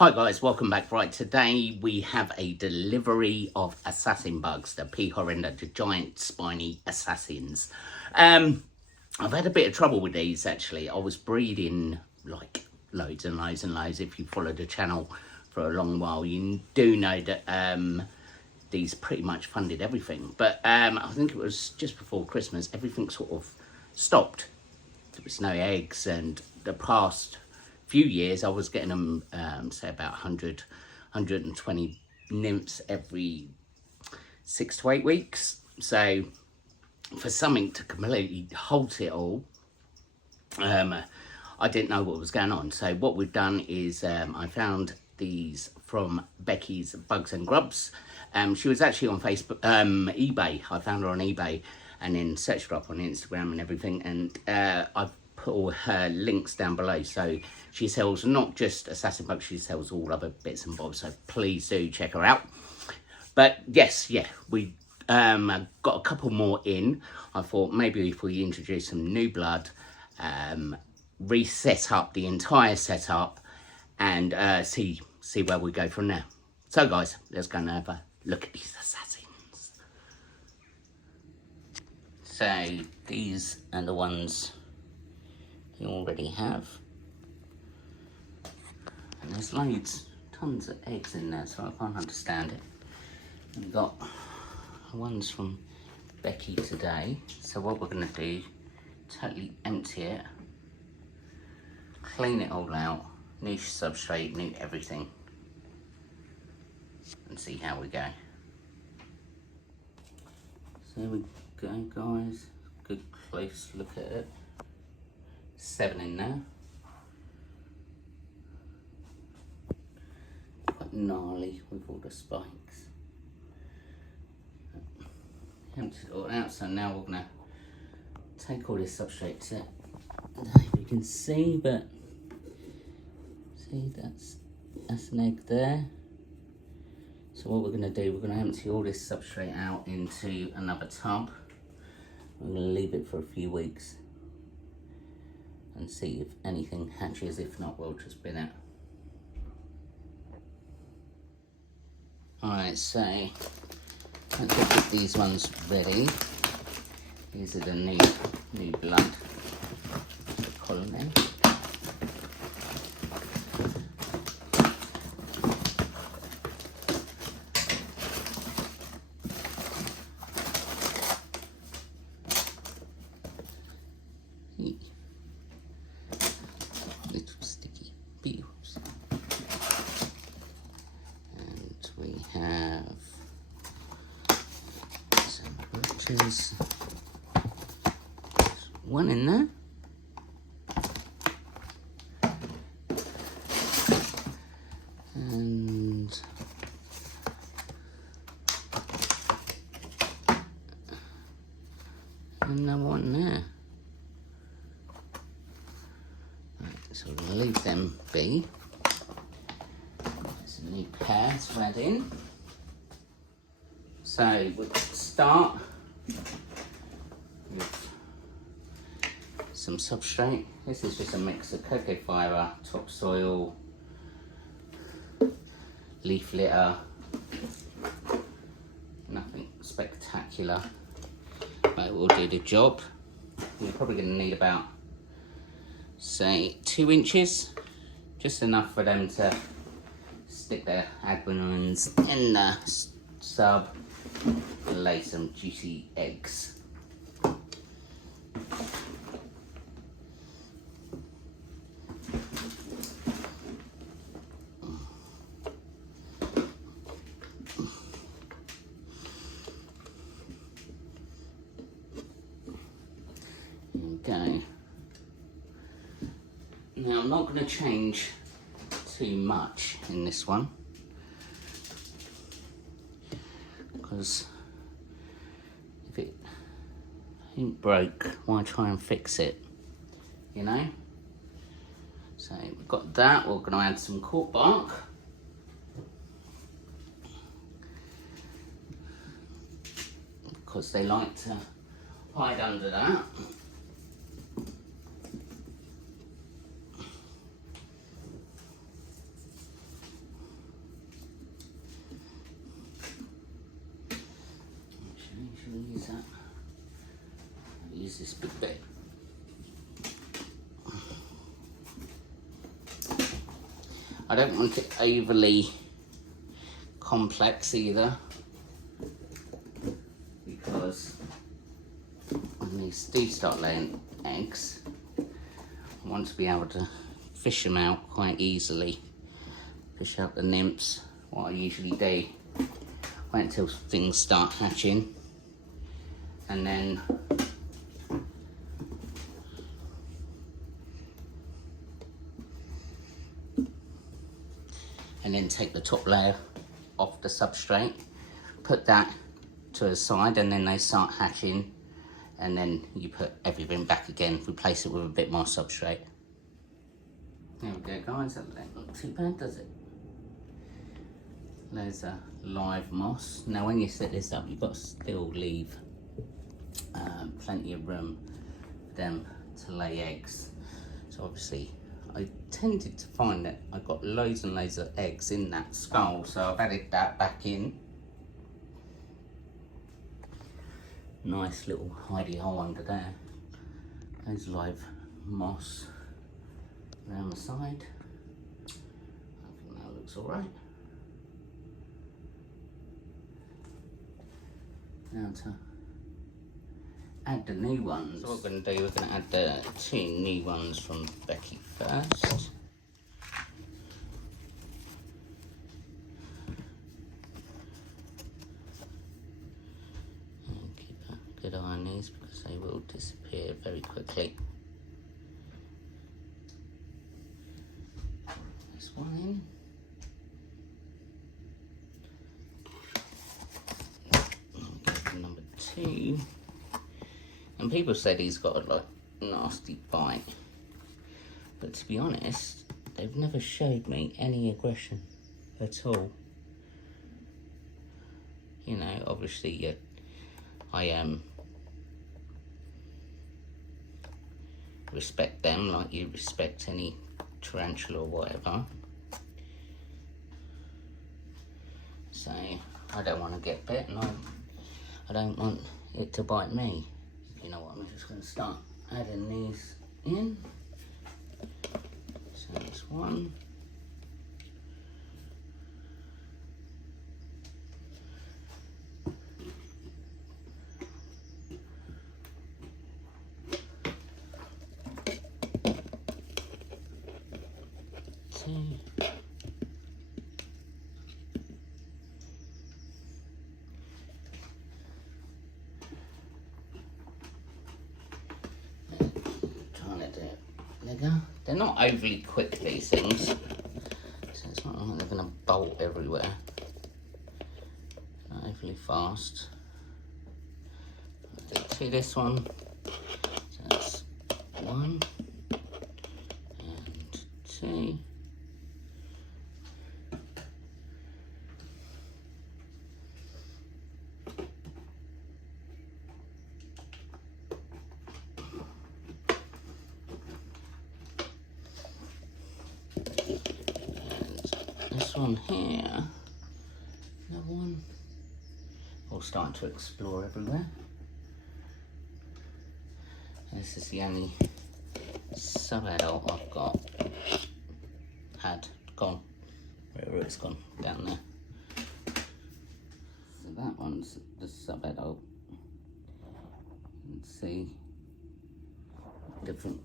Hi guys, welcome back. Right, today we have a delivery of assassin bugs, the P. horrida, the giant spiny assassins. I've had a bit of trouble with these actually. I was breeding like loads and loads and loads. If you followed the channel for a long while, you do know that these pretty much funded everything. But I think it was just before Christmas, everything sort of stopped. There was no eggs, and the past few years I was getting them say about 120 nymphs every 6 to 8 weeks. So for something to completely halt it all, I didn't know what was going on. So what we've done is I found these from Becky's Bugs and Grubs. She was actually on Facebook, eBay. I found her on eBay and then searched her up on Instagram and everything, and I've put all her links down below. So she sells not just assassin bugs, she sells all other bits and bobs, so please do check her out. But yes, yeah, we got a couple more in. I thought maybe if we introduce some new blood, reset up the entire setup, and see where we go from there. So guys, let's go and have a look at these assassins. So these are the ones you already have, and there's tons of eggs in there, so I can't understand it. We've got ones from Becky today, so what we're going to do, totally empty it, clean it all out, new substrate, new everything, and see how we go. So there we go guys, good close look at it. 7 in there. Quite gnarly with all the spikes. Emptied it all out, so now we're gonna take all this substrate to, I don't know if you can see, but see that's an egg there. So what we're gonna do, we're gonna empty all this substrate out into another tub. I'm gonna leave it for a few weeks and see if anything hatches. If not, we'll just bin it. Alright, so let's get these ones ready. These are the new blood colony. Little sticky beetles, and we have some roaches. There's one in there, and another one there. So we're going to leave them be. There's a new pair to add in. So we'll start with some substrate. This is just a mix of cocoa fibre, topsoil, leaf litter. Nothing spectacular, but it will do the job. We're probably going to need about, say, 2 inches, just enough for them to stick their adrenals in the sub and lay some juicy eggs. Okay. Now I'm not going to change too much in this one, because if it ain't broke, why try and fix it, you know? So we've got that. We're going to add some cork bark. Because they like to hide under that. use this big bit. I don't want it overly complex either, because when these do start laying eggs, I want to be able to fish them out quite easily. Fish out the nymphs. What I usually do, wait until things start hatching, and then take the top layer off the substrate, put that to the side, and then they start hatching, and then you put everything back again, replace it with a bit more substrate. There we go, guys. That don't look too bad, does it? There's a live moss. Now when you set this up, you've got to still leave plenty of room for them to lay eggs. So obviously I tended to find that I got loads and loads of eggs in that skull, so I've added that back in. Nice little hidey hole under there. There's live moss around the side. I think that looks alright. Now to add the new ones. So what we're going to do, we're going to add the 2 new ones from Becky first. And keep a good eye on these because they will disappear very quickly. This one in. Number 2, and people said he's got a like nasty bite, but to be honest, they've never showed me any aggression at all. You know, obviously I respect them like you respect any tarantula or whatever, so I don't want to get bit, and I don't want it to bite me, if you know what I mean. I'm just going to start adding these in. So there's one. Two. They're not overly quick, these things, so it's not like they're going to bolt everywhere. Not overly fast. See this one, so that's 1 and 2. This one here, another one, all starting to explore everywhere. This is the only sub-adult I've got, gone, wherever it's gone, down there. So that one's the sub-adult. You can see different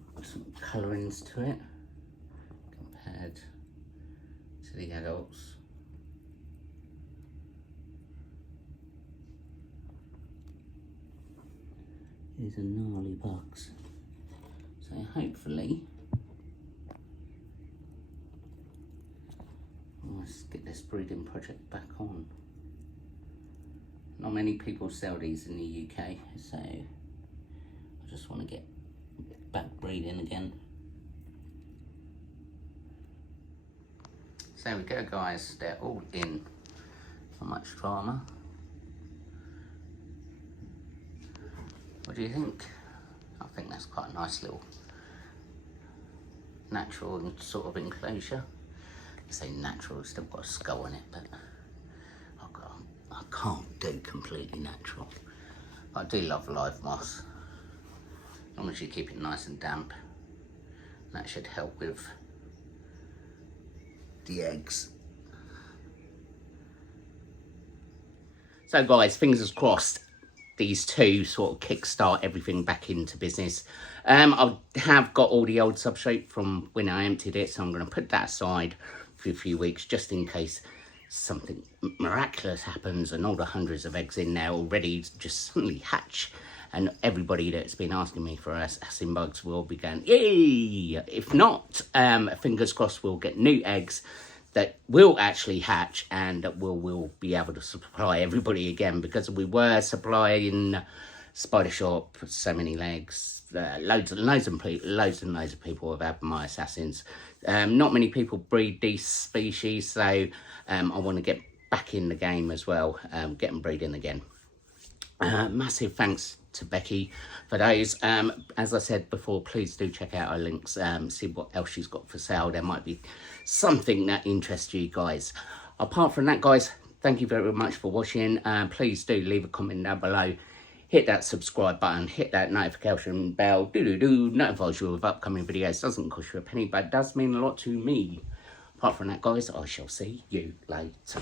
colourings to it compared to the adults. These are gnarly bugs. So hopefully, let's get this breeding project back on. Not many people sell these in the UK, so I just want to get back breeding again. So there we go, guys, they're all in. Not much drama. What do you think? I think that's quite a nice little natural sort of enclosure. I say natural, it's still got a skull in it, but I can't do completely natural. I do love live moss. As long as you keep it nice and damp, that should help with the eggs. So guys, fingers crossed these two sort of kickstart everything back into business. I have got all the old substrate from when I emptied it, so I'm going to put that aside for a few weeks just in case something miraculous happens and all the hundreds of eggs in there already just suddenly hatch, and everybody that's been asking me for assassin bugs will be going, yay! If not, fingers crossed we'll get new eggs that will actually hatch, and that we'll be able to supply everybody again, because we were supplying Spider Shop so many legs. Loads and loads of people have had my assassins. Not many people breed these species, so I want to get back in the game as well, get them breeding again. Massive thanks to Becky for those. As I said before, please do check out our links, see what else she's got for sale. There might be something that interests you guys. Apart from that, guys, thank you very much for watching. Please do leave a comment down below, hit that subscribe button, hit that notification bell, notifies you of upcoming videos. Doesn't cost you a penny, but it does mean a lot to me. Apart from that, guys, I shall see you later.